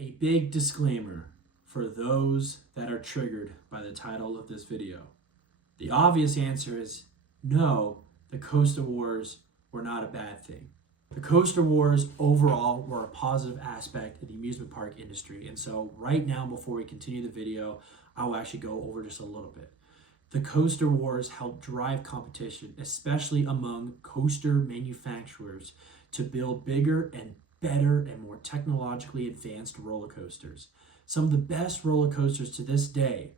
A big disclaimer for those that are triggered by the title of this video. The obvious answer is no, the Coaster Wars were not a bad thing. The Coaster Wars overall were a positive aspect of the amusement park industry. And so right now, before we continue the video, I will actually go over just a little bit. The Coaster Wars helped drive competition, especially among coaster manufacturers, to build bigger and better and more technologically advanced roller coasters. Some of the best roller coasters to this day,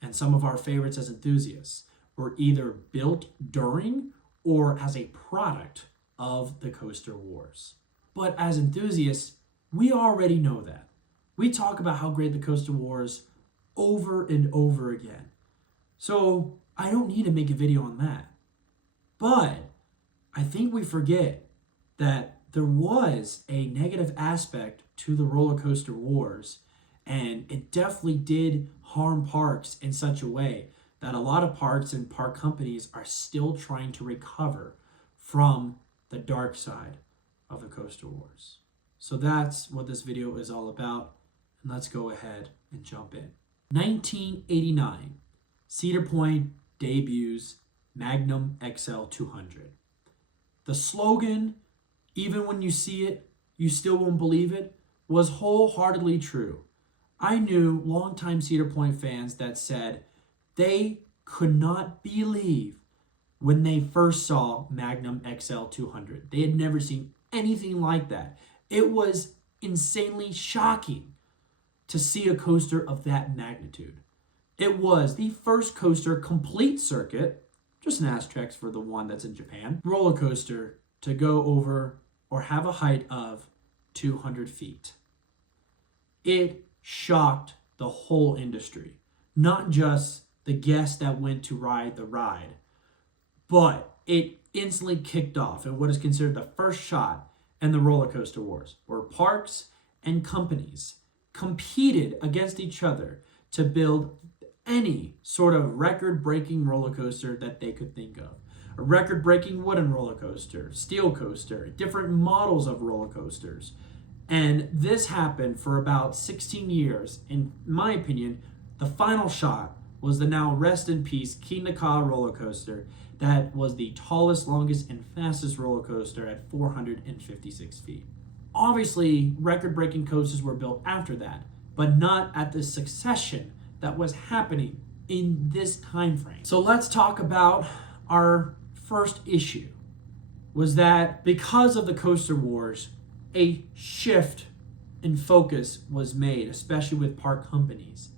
and some of our favorites as enthusiasts, were either built during or as a product of the Coaster Wars. But as enthusiasts, we already know that. We talk about how great the Coaster Wars over and over again. So I don't need to make a video on that. But I think we forget that there was a negative aspect to the roller coaster wars, and it definitely did harm parks in such a way that a lot of parks and park companies are still trying to recover from the dark side of the Coaster Wars. So that's what this video is all about, and let's go ahead and jump in. 1989, Cedar Point debuts Magnum XL 200. The slogan, "Even when you see it, you still won't believe it," was wholeheartedly true. I knew longtime Cedar Point fans that said they could not believe when they first saw Magnum XL 200. They had never seen anything like that. It was insanely shocking to see a coaster of that magnitude. It was the first coaster complete circuit, just an asterisk for the one that's in Japan, roller coaster to go over or have a height of 200 feet. It shocked the whole industry, not just the guests that went to ride the ride, but it instantly kicked off in what is considered the first shot in the roller coaster wars, where parks and companies competed against each other to build any sort of record-breaking roller coaster that they could think of. A record-breaking wooden roller coaster, steel coaster, different models of roller coasters. And this happened for about 16 years. In my opinion, the final shot was the now rest in peace Kingda Ka roller coaster that was the tallest, longest, and fastest roller coaster at 456 feet. Obviously, record-breaking coasters were built after that, but not at the succession that was happening in this time frame. So let's talk about our first issue. Was that because of the Coaster Wars, a shift in focus was made, especially with park companies.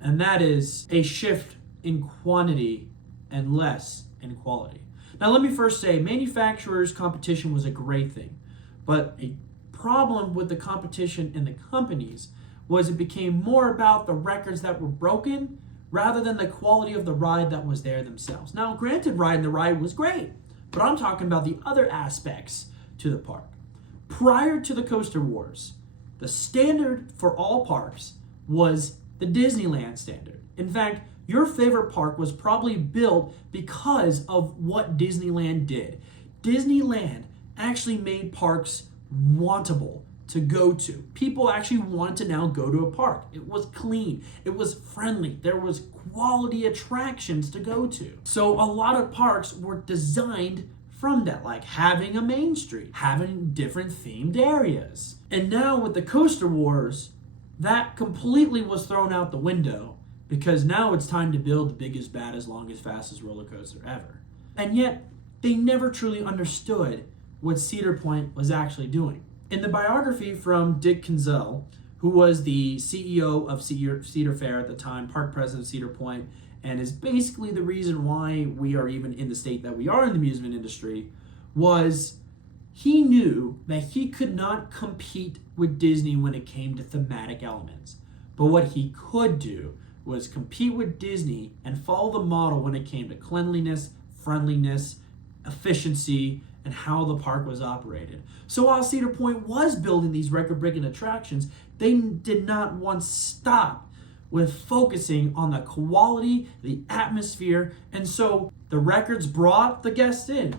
And that is a shift in quantity and less in quality. Now let me first say, manufacturers' competition was a great thing, but a problem with the competition in the companies was it became more about the records that were broken rather than the quality of the ride that was there themselves. Now, granted, riding the ride was great, but I'm talking about the other aspects to the park. Prior to the Coaster Wars, the standard for all parks was the Disneyland standard. In fact, your favorite park was probably built because of what Disneyland did. Disneyland actually made parks wantable to go to. People actually want to now go to a park. It was clean, it was friendly, there was quality attractions to go to. So a lot of parks were designed from that, like having a main street, having different themed areas. And now with the Coaster Wars, that completely was thrown out the window because now it's time to build the biggest, baddest, longest, fastest roller coaster ever. And yet, they never truly understood what Cedar Point was actually doing. In the biography from Dick Kinzel, who was the CEO of Cedar Fair at the time, park president of Cedar Point, and is basically the reason why we are even in the state that we are in the amusement industry, was he knew that he could not compete with Disney when it came to thematic elements. But what he could do was compete with Disney and follow the model when it came to cleanliness, friendliness, efficiency, and how the park was operated. So while Cedar Point was building these record-breaking attractions, they did not once stop with focusing on the quality, the atmosphere, and so the records brought the guests in,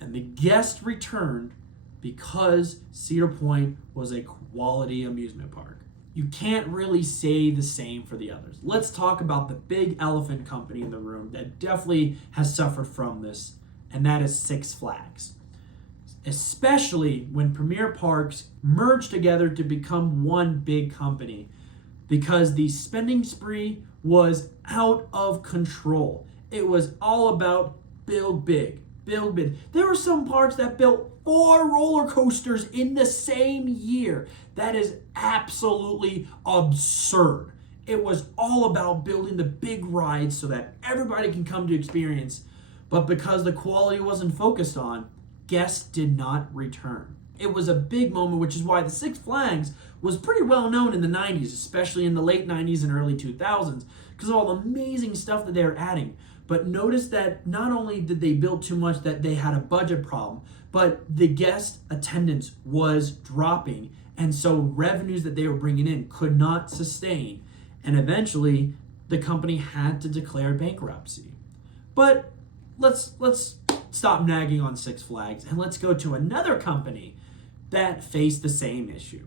and the guests returned because Cedar Point was a quality amusement park. you can't really say the same for the others. Let's talk about the big elephant company in the room that definitely has suffered from this, and that is Six Flags. Especially when Premier Parks merged together to become one big company, because the spending spree was out of control. It was all about build big, build big. There were some parks that built 4 roller coasters in the same year. That is absolutely absurd. It was all about building the big rides so that everybody can come to experience, but because the quality wasn't focused on, guests did not return. It was a big moment, which is why the Six Flags was pretty well known in the 90s, especially in the late 90s and early 2000s, because of all the amazing stuff that they were adding. But notice that not only did they build too much that they had a budget problem, but the guest attendance was dropping, and so revenues that they were bringing in could not sustain, and eventually the company had to declare bankruptcy. But let's stop nagging on Six Flags and let's go to another company that faced the same issue.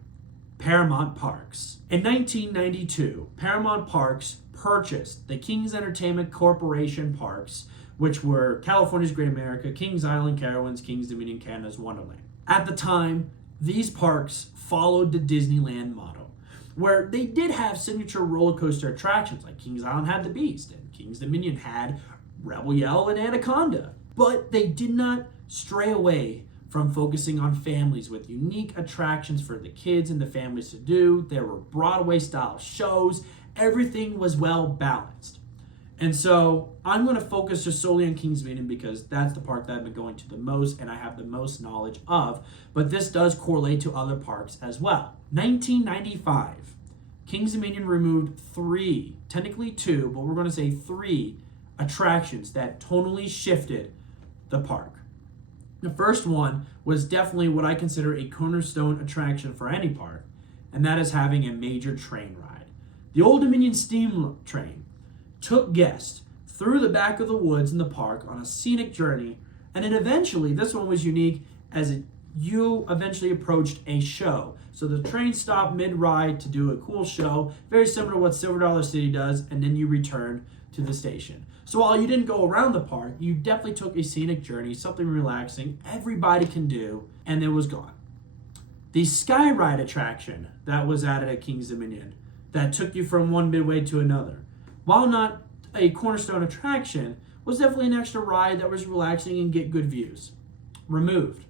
Paramount Parks. In 1992, Paramount Parks purchased the Kings Entertainment Corporation parks, which were California's Great America, Kings Island, Carowinds, Kings Dominion, Canada's Wonderland. At the time, these parks followed the Disneyland model, where they did have signature roller coaster attractions, like Kings Island had the Beast, and Kings Dominion had Rebel Yell and Anaconda. But they did not stray away from focusing on families with unique attractions for the kids and the families to do. There were Broadway-style shows. Everything was well balanced. And so I'm going to focus just solely on Kings Dominion because that's the park that I've been going to the most and I have the most knowledge of. But this does correlate to other parks as well. 1995, Kings Dominion removed 3, technically 2, but we're going to say 3 attractions that totally shifted the park. The first one was definitely what I consider a cornerstone attraction for any park, and that is having a major train ride. The Old Dominion Steam Train took guests through the back of the woods in the park on a scenic journey, and then eventually, this one was unique as you eventually approached a show. So the train stopped mid-ride to do a cool show, very similar to what Silver Dollar City does, and then you return to the station. So while you didn't go around the park, you definitely took a scenic journey, something relaxing, everybody can do, and it was gone. The Sky Ride attraction that was added at Kings Dominion that took you from one midway to another, while not a cornerstone attraction, was definitely an extra ride that was relaxing and get good views. Removed.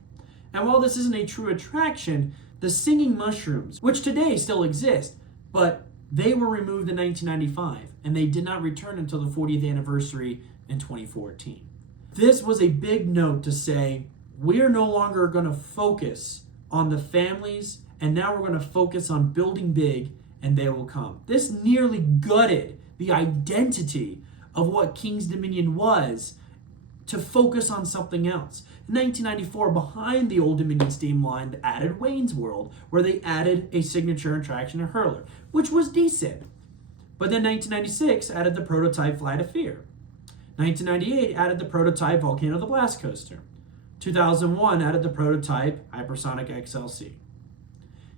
And while this isn't a true attraction, the Singing Mushrooms, which today still exist, but they were removed in 1995, and they did not return until the 40th anniversary in 2014. This was a big note to say, we're no longer going to focus on the families, and now we're going to focus on building big, and they will come. This nearly gutted the identity of what Kings Dominion was to focus on something else. In 1994, behind the Old Dominion Steam line, they added Wayne's World, where they added a signature attraction, a hurler, which was decent. But then 1996 added the prototype Flight of Fear. 1998 added the prototype Volcano the Blast Coaster. 2001 added the prototype Hypersonic XLC.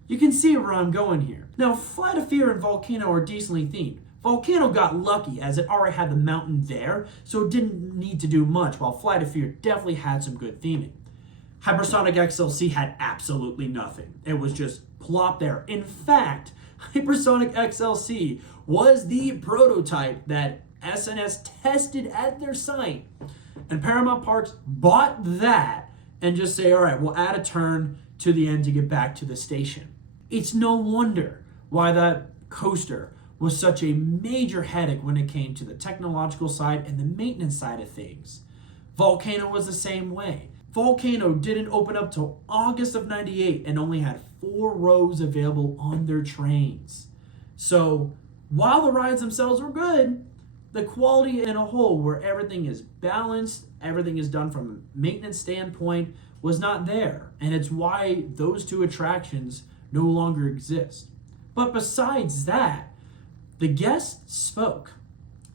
You can see where I'm going here. Now, Flight of Fear and Volcano are decently themed. Volcano got lucky as it already had the mountain there, so it didn't need to do much, while Flight of Fear definitely had some good theming. Hypersonic XLC had absolutely nothing. It was just plop there. In fact, Hypersonic XLC was the prototype that SNS tested at their site, and Paramount Parks bought that and just say, all right, we'll add a turn to the end to get back to the station. It's no wonder why that coaster was such a major headache when it came to the technological side and the maintenance side of things. Volcano was the same way. Volcano didn't open up till August of 98 and only had 4 rows available on their trains. So while the rides themselves were good, the quality in a whole, where everything is balanced, everything is done from a maintenance standpoint, was not there. And it's why those 2 attractions no longer exist. But besides that, the guests spoke.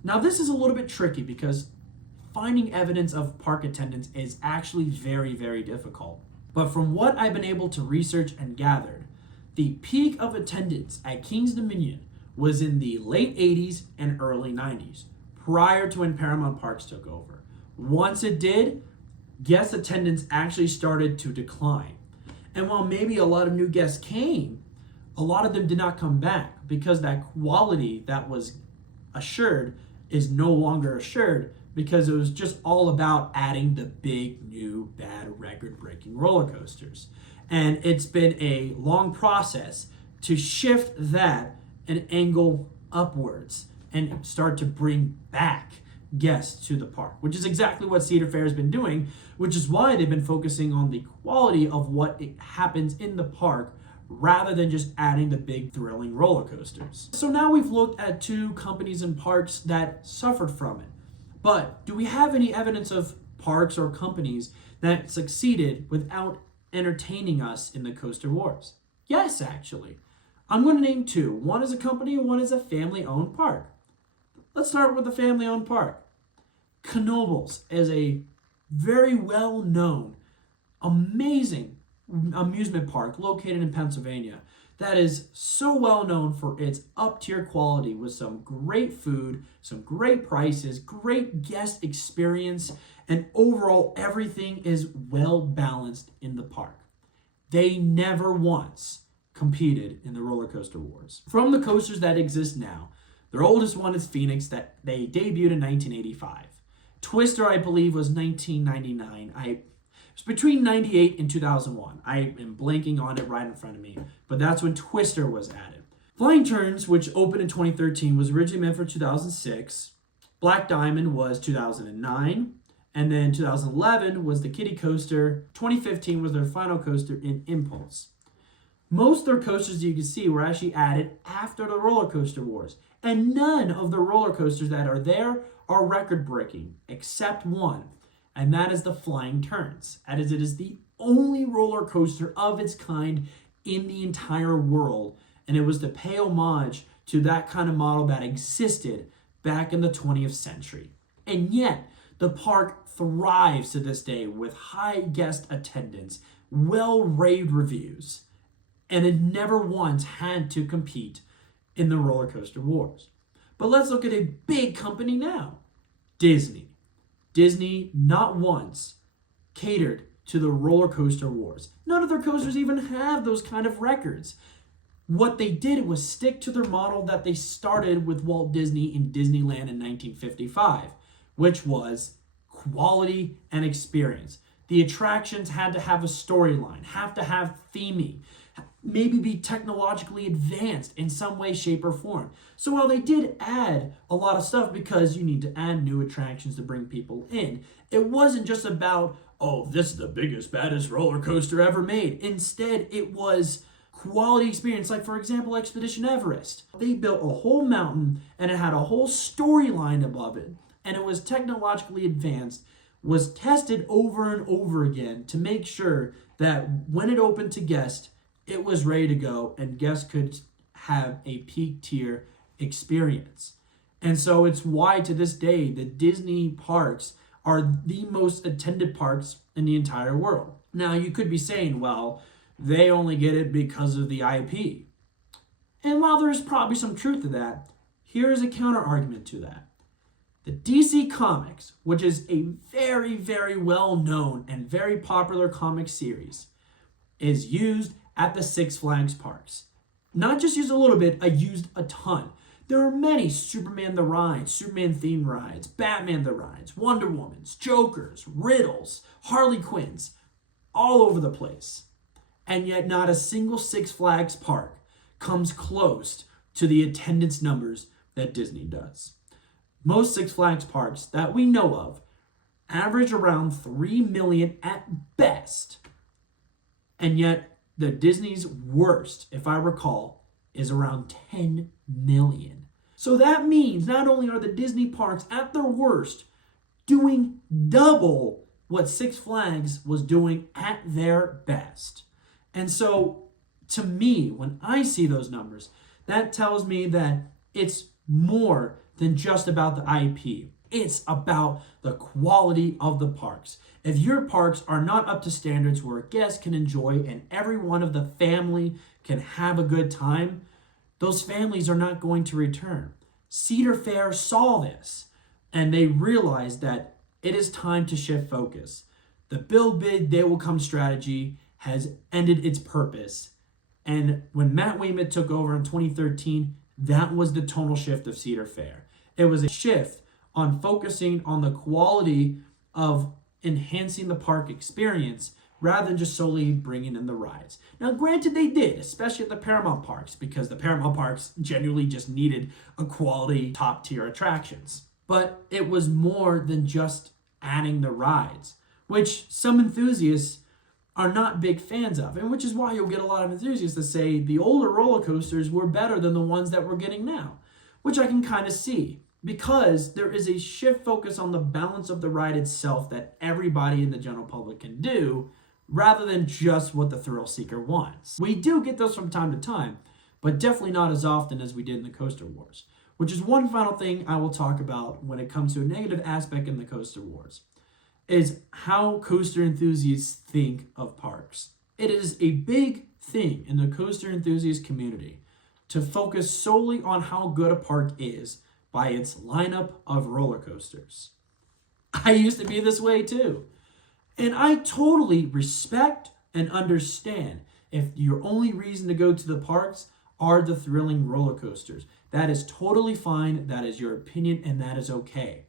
Now, this is a little bit tricky because finding evidence of park attendance is actually very, very difficult. But from what I've been able to research and gathered, The peak of attendance at King's Dominion was in the late 80s and early 90s, prior to when Paramount Parks took over. Once it did, guest attendance actually started to decline. And while maybe a lot of new guests came, a lot of them did not come back because that quality that was assured is no longer assured, because it was just all about adding the big, new, bad, record-breaking roller coasters. And it's been a long process to shift that and angle upwards and start to bring back guests to the park, which is exactly what Cedar Fair has been doing, which is why they've been focusing on the quality of what happens in the park rather than just adding the big thrilling roller coasters. So now we've looked at two companies and parks that suffered from it. But do we have any evidence of parks or companies that succeeded without entertaining us in the coaster wars? Yes, actually. I'm going to name two. One is a company and one is a family-owned park. Let's start with the family-owned park. Knoebels is a very well-known, amazing amusement park located in Pennsylvania that is so well known for its up-tier quality with some great food, some great prices, great guest experience, and overall everything is well balanced in the park. They never once competed in the roller coaster wars. From the coasters that exist now, their oldest one is Phoenix, that they debuted in 1985. Twister, I believe, was 1999. It was between 98 and 2001. I am blanking on it right in front of me, but that's when Twister was added. Flying Turns, which opened in 2013, was originally meant for 2006. Black Diamond was 2009. And then 2011 was the Kiddie Coaster. 2015 was their final coaster in Impulse. Most of their coasters you can see were actually added after the roller coaster wars. And none of the roller coasters that are there are record-breaking, except one. And that is the Flying Turns, as it is the only roller coaster of its kind in the entire world. And it was to pay homage to that kind of model that existed back in the 20th century. And yet, the park thrives to this day with high guest attendance, well-raved reviews, and it never once had to compete in the roller coaster wars. But let's look at a big company now, Disney. Disney not once catered to the roller coaster wars. None of their coasters even have those kind of records. What they did was stick to their model that they started with Walt Disney in Disneyland in 1955, which was quality and experience. The attractions had to have a storyline, have to have theming, maybe be technologically advanced in some way, shape, or form. So while they did add a lot of stuff because you need to add new attractions to bring people in, it wasn't just about, oh, this is the biggest, baddest roller coaster ever made. Instead, it was quality experience. Like, for example, Expedition Everest. They built a whole mountain and it had a whole storyline above it. And it was technologically advanced, was tested over and over again to make sure that when it opened to guests, it was ready to go and guests could have a peak tier experience. And so it's why to this day, the Disney parks are the most attended parks in the entire world. Now, you could be saying, well, they only get it because of the IP. And while there's probably some truth to that, here's a counter argument to that. The DC Comics, which is a very, very well-known and very popular comic series, is used at the Six Flags parks. Not just used a little bit, used a ton. There are many Superman the Ride, Superman-themed rides, Batman the Rides, Wonder Womans, Jokers, Riddles, Harley Quinns, all over the place. And yet not a single Six Flags park comes close to the attendance numbers that Disney does. Most Six Flags parks that we know of average around 3 million at best. And yet the Disney's worst, if I recall, is around 10 million. So that means not only are the Disney parks at their worst doing double what Six Flags was doing at their best. And so to me, when I see those numbers, that tells me that it's more than just about the IP. It's about the quality of the parks. If your parks are not up to standards where guests can enjoy and every one of the family can have a good time, those families are not going to return. Cedar Fair saw this and they realized that it is time to shift focus. The build big, they will come strategy has ended its purpose. And when Matt Weymouth took over in 2013, that was the tonal shift of Cedar Fair. It was a shift on focusing on the quality of enhancing the park experience rather than just solely bringing in the rides. Now, granted, they did, especially at the Paramount parks, because the Paramount parks genuinely just needed a quality top-tier attractions. But it was more than just adding the rides, which some enthusiasts are not big fans of, and which is why you'll get a lot of enthusiasts that say the older roller coasters were better than the ones that we're getting now, which I can kind of see, because there is a shift focus on the balance of the ride itself that everybody in the general public can do, rather than just what the thrill seeker wants. We do get those from time to time, but definitely not as often as we did in the Coaster Wars, which is one final thing I will talk about when it comes to a negative aspect in the Coaster Wars, is how coaster enthusiasts think of parks. It is a big thing in the coaster enthusiast community to focus solely on how good a park is by its lineup of roller coasters. I used to be this way too. And I totally respect and understand if your only reason to go to the parks are the thrilling roller coasters. That is totally fine. That is your opinion, and that is okay.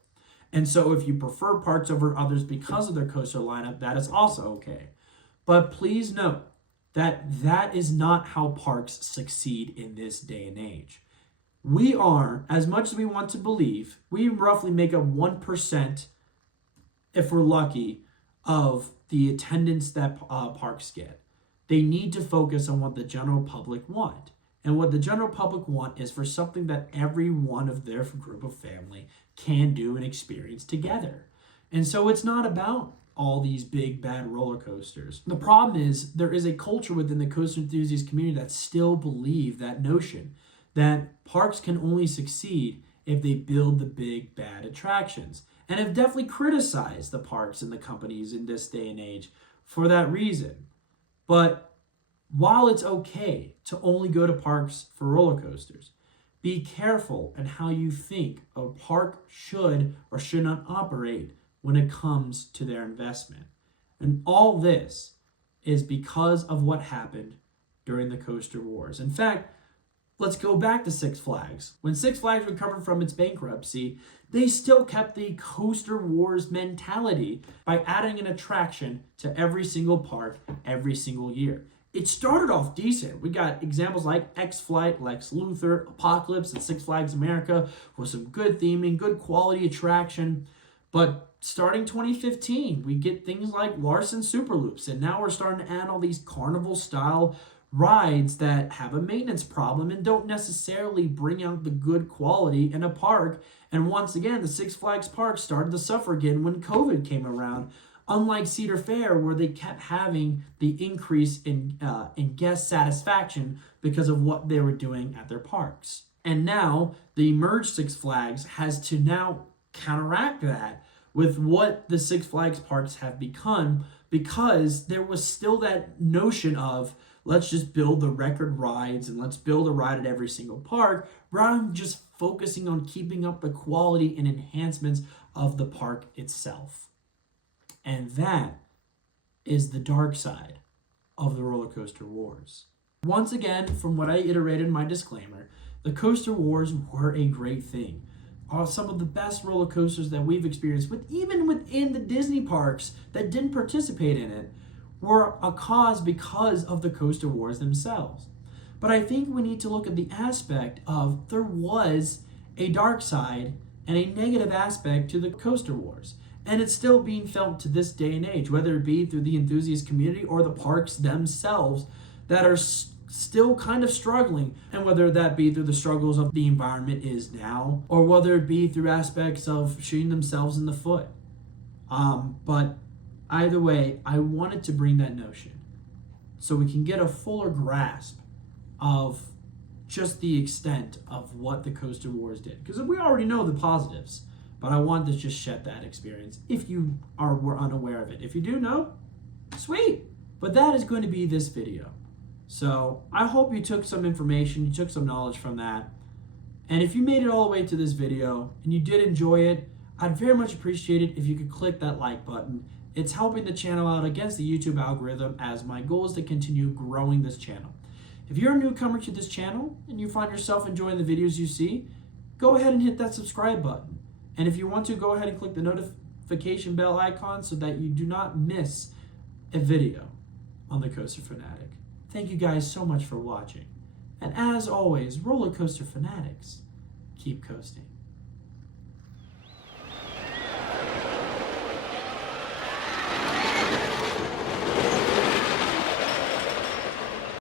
And so if you prefer parks over others because of their coaster lineup, that is also okay. But please note that that is not how parks succeed in this day and age. We are, as much as we want to believe, we roughly make up 1%, if we're lucky, of the attendance that parks get. They need to focus on what the general public want. And what the general public want is for something that every one of their group of family can do and experience together. And so it's not about all these big bad roller coasters. The problem is there is a culture within the coaster enthusiast community that still believe that notion that parks can only succeed if they build the big bad attractions, and have definitely criticized the parks and the companies in this day and age for that reason. But while it's okay to only go to parks for roller coasters, be careful in how you think a park should or should not operate when it comes to their investment. And all this is because of what happened during the Coaster Wars. In fact, let's go back to Six Flags. When Six Flags recovered from its bankruptcy, they still kept the Coaster Wars mentality by adding an attraction to every single park every single year. It started off decent. We got examples like X-Flight, Lex Luthor, Apocalypse, and Six Flags America with some good theming, good quality attraction. But starting 2015, we get things like Larson Superloops, and now we're starting to add all these carnival-style rides that have a maintenance problem and don't necessarily bring out the good quality in a park. And once again, the Six Flags park started to suffer again when COVID came around. Unlike Cedar Fair, where they kept having the increase in guest satisfaction because of what they were doing at their parks. And now, the merged Six Flags has to now counteract that with what the Six Flags parks have become, because there was still that notion of, let's just build the record rides and let's build a ride at every single park, rather than just focusing on keeping up the quality and enhancements of the park itself. And that is the dark side of the Roller Coaster Wars. Once again, from what I iterated in my disclaimer, the Coaster Wars were a great thing. Some of the best roller coasters that we've experienced, even within the Disney parks that didn't participate in it, were a cause because of the Coaster Wars themselves. But I think we need to look at the aspect of there was a dark side and a negative aspect to the Coaster Wars. And it's still being felt to this day and age, whether it be through the enthusiast community or the parks themselves that are still kind of struggling, and whether that be through the struggles of the environment is now, or whether it be through aspects of shooting themselves in the foot. But either way, I wanted to bring that notion so we can get a fuller grasp of just the extent of what the Coaster Wars did. Because we already know the positives, but I wanted to just shed that experience if you were unaware of it. If you do know, sweet. But that is going to be this video. So I hope you took some information, you took some knowledge from that. And if you made it all the way to this video and you did enjoy it, I'd very much appreciate it if you could click that like button. It's helping the channel out against the YouTube algorithm, as my goal is to continue growing this channel. If you're a newcomer to this channel and you find yourself enjoying the videos you see, go ahead and hit that subscribe button. And if you want to, go ahead and click the notification bell icon so that you do not miss a video on the Coaster Fanatic. Thank you guys so much for watching. And as always, roller coaster fanatics, keep coasting.